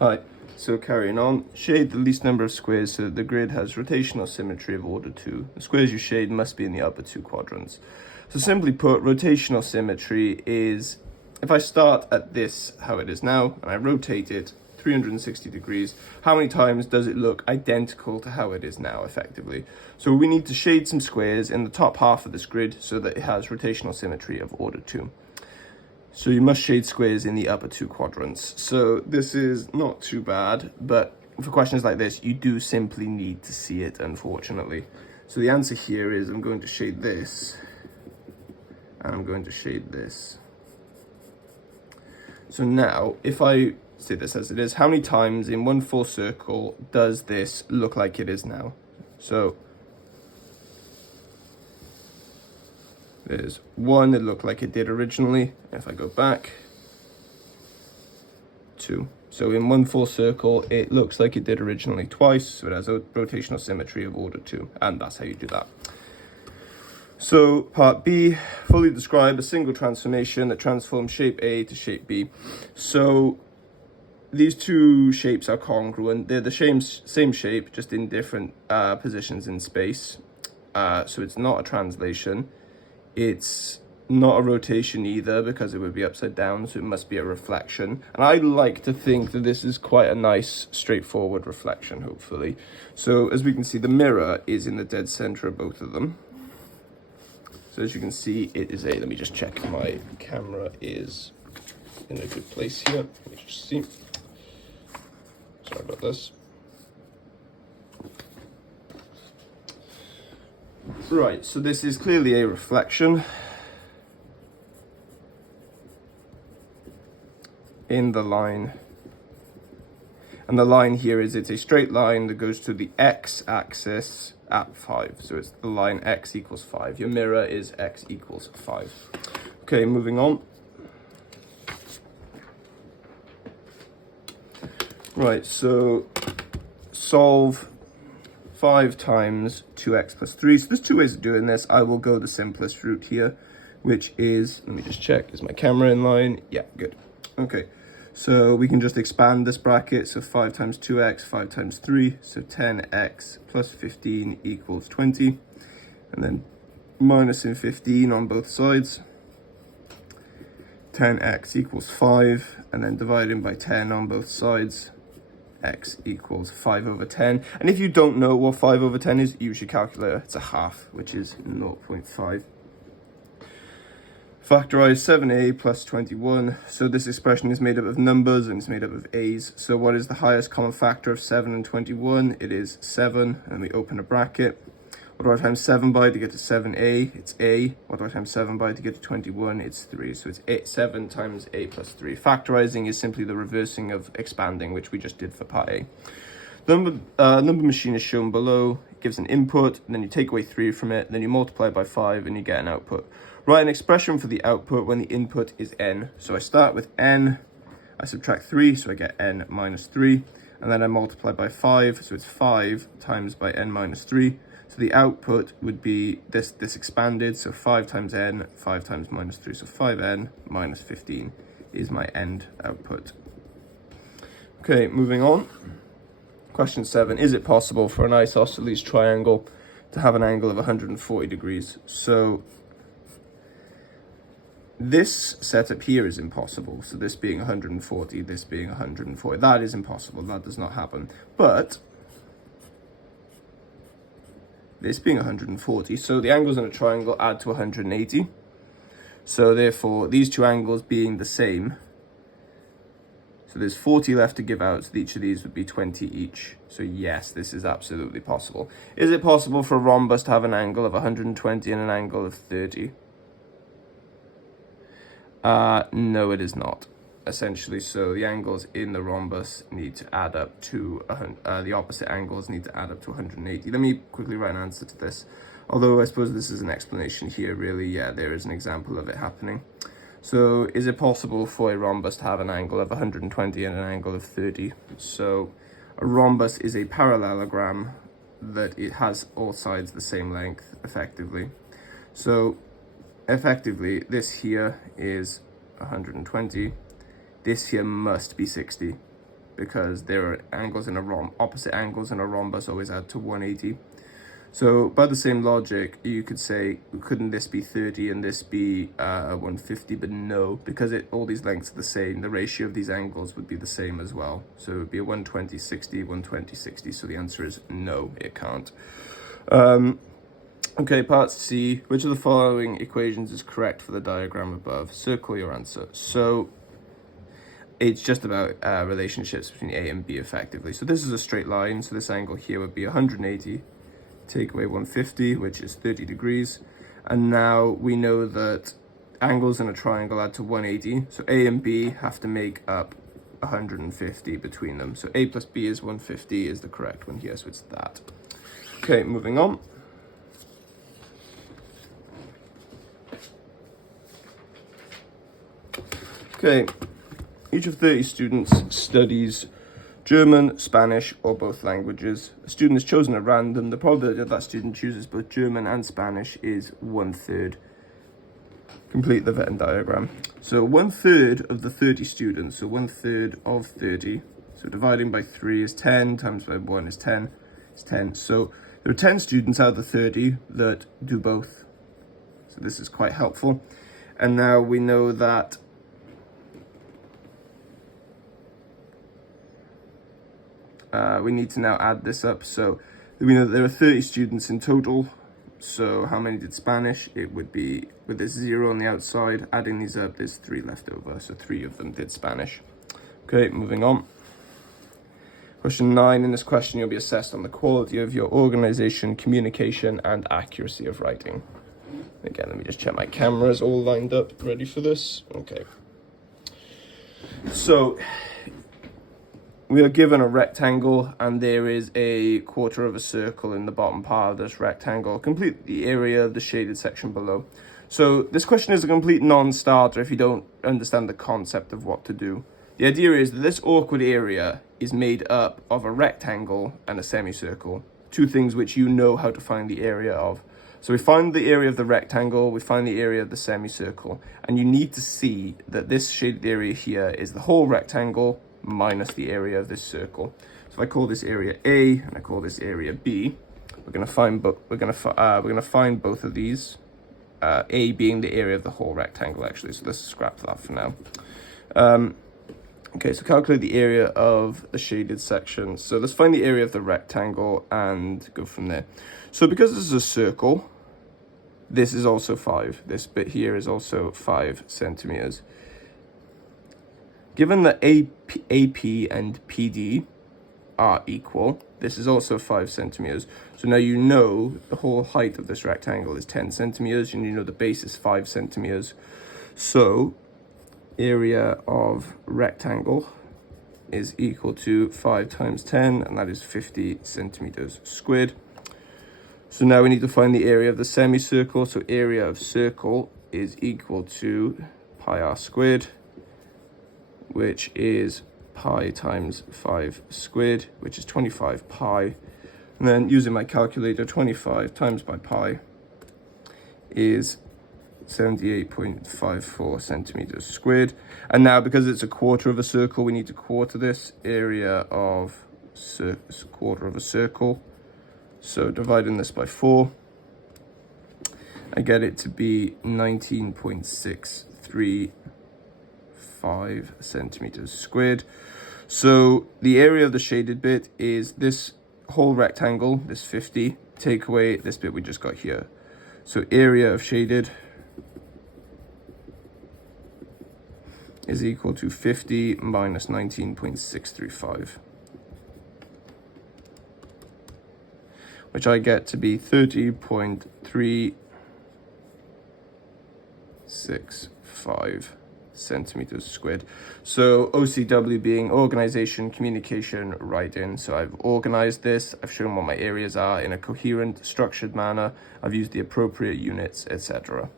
Hi, so carrying on, shade the least number of squares so that the grid has rotational symmetry of order 2. The squares you shade must be in the upper two quadrants. So simply put, rotational symmetry is, if I start at this, how it is now, and I rotate it 360 degrees, how many times does it look identical to how it is now, effectively? So we need to shade some squares in the top half of this grid so that it has rotational symmetry of order 2. So you must shade squares in the upper two quadrants. So this is not too bad, but for questions like this, you do simply need to see it, unfortunately. So the answer here is I'm going to shade this, and I'm going to shade this. So now, if I say this as it is, how many times in one full circle does this look like it is now? So there's one that looked like it did originally. If I go back, 2. So in one full circle, it looks like it did originally twice. So it has a rotational symmetry of order 2. And that's how you do that. So part B, fully describe a single transformation that transforms shape A to shape B. So these two shapes are congruent. They're the same shape, just in different positions in space. So it's not a translation. It's not a rotation either, because it would be upside down, so it must be a reflection. And I like to think that this is quite a nice, straightforward reflection, hopefully. So as we can see, the mirror is in the dead center of both of them. So as you can see, it is let me just check if my camera is in a good place here. Let me just see. Sorry about this. Right, so this is clearly a reflection in the line. And the line here is, it's a straight line that goes to the x-axis at 5. So it's the line x equals 5. Your mirror is x equals 5. Okay, moving on. Right, so solve 5 times 2x plus 3. So there's two ways of doing this. I will go the simplest route here, which is, let me just check, is my camera in line? Yeah, good. Okay, so we can just expand this bracket. So 5 times 2x, 5 times 3. So 10x plus 15 equals 20. And then minusing 15 on both sides. 10x equals 5. And then dividing by 10 on both sides. X equals 5 over 10. And if you don't know what 5 over 10 is, use your calculator. It's a half, which is 0.5. Factorize 7a plus 21. So this expression is made up of numbers and it's made up of a's. So what is the highest common factor of 7 and 21? It is 7, and we open a bracket. What do I times 7 by to get to 7a? It's a. What do I times 7 by to get to 21? It's 3. So it's 7 times a plus 3. Factorizing is simply the reversing of expanding, which we just did for part A. The number machine is shown below. It gives an input, and then you take away 3 from it, then you multiply by 5, and you get an output. Write an expression for the output when the input is n. So I start with n, I subtract 3, so I get n minus 3, and then I multiply by 5, so it's 5 times by n minus 3. So the output would be this expanded, so 5 times n, 5 times minus 3, so 5n minus 15 is my end output. Okay, moving on. Question 7, is it possible for an isosceles triangle to have an angle of 140 degrees? So this setup here is impossible. So this being 140, this being 140, that is impossible, that does not happen. But this being 140, so the angles in a triangle add to 180. So therefore, these two angles being the same, so there's 40 left to give out, so each of these would be 20 each. So yes, this is absolutely possible. Is it possible for a rhombus to have an angle of 120 and an angle of 30? No, it is not. Essentially, so the angles in the rhombus need to add up to the opposite angles need to add up to 180. Let me quickly write an answer to this. Although I suppose this is an explanation here, really. Yeah, there is an example of it happening. So is it possible for a rhombus to have an angle of 120 and an angle of 30? So a rhombus is a parallelogram that it has all sides the same length, effectively. So effectively, this here is 120. This here must be 60. because there are angles in a opposite angles in a rhombus always add to 180. So by the same logic, you could say, couldn't this be 30 and this be 150? But no, because all these lengths are the same, the ratio of these angles would be the same as well. So it would be a 120, 60, 120, 60. So the answer is no, it can't. Okay, part C. Which of the following equations is correct for the diagram above? Circle your answer. So it's just about relationships between A and B effectively. So this is a straight line. So this angle here would be 180. Take away 150, which is 30 degrees. And now we know that angles in a triangle add to 180. So A and B have to make up 150 between them. So A plus B is 150 is the correct one here. So it's that. Okay, moving on. Okay, each of 30 students studies German, Spanish, or both languages. A student is chosen at random. The probability that student chooses both German and Spanish is 1/3. Complete the Venn diagram. So 1/3 of the 30 students, so 1/3 of 30. So dividing by 3 is 10, times by 1 is 10. It's 10. So there are 10 students out of the 30 that do both. So this is quite helpful. And now we know that we need to now add this up. So we know that there are 30 students in total. So how many did Spanish? It would be, with this 0 on the outside, adding these up, there's 3 left over. So 3 of them did Spanish. Okay, moving on. Question 9. In this question, you'll be assessed on the quality of your organization, communication, and accuracy of writing. Again, let me just check my cameras all lined up, ready for this. Okay. So we are given a rectangle and there is a quarter of a circle in the bottom part of this rectangle. Complete the area of the shaded section below. So this question is a complete non-starter if you don't understand the concept of what to do. The idea is that this awkward area is made up of a rectangle and a semicircle, two things which you know how to find the area of. So we find the area of the rectangle, we find the area of the semicircle, and you need to see that this shaded area here is the whole rectangle minus the area of this circle. So if I call this area A and I call this area B, we're going to find find both of these. A being the area of the whole rectangle, actually. So let's scrap that for now. Okay, so calculate the area of the shaded section. So let's find the area of the rectangle and go from there. So because this is a circle, this is also 5. This bit here is also 5 centimeters. Given that AP and PD are equal, this is also 5 centimeters. So now you know the whole height of this rectangle is 10 centimeters, and you know the base is 5 centimeters. So area of rectangle is equal to 5 times 10, and that is 50 centimeters squared. So now we need to find the area of the semicircle. So area of circle is equal to pi r squared, which is pi times 5 squared, which is 25 pi. And then using my calculator, 25 times by pi is 78.54 centimeters squared. And now because it's a quarter of a circle, we need to quarter this area of quarter of a circle. So dividing this by 4, I get it to be 19.635 centimeters squared. So the area of the shaded bit is this whole rectangle, this 50, take away this bit we just got here. So area of shaded is equal to 50 minus 19.635, which I get to be 30.365 centimeters squared. So OCW being organization, communication, writing. So I've organized this, I've shown what my areas are in a coherent, structured manner, I've used the appropriate units, etc.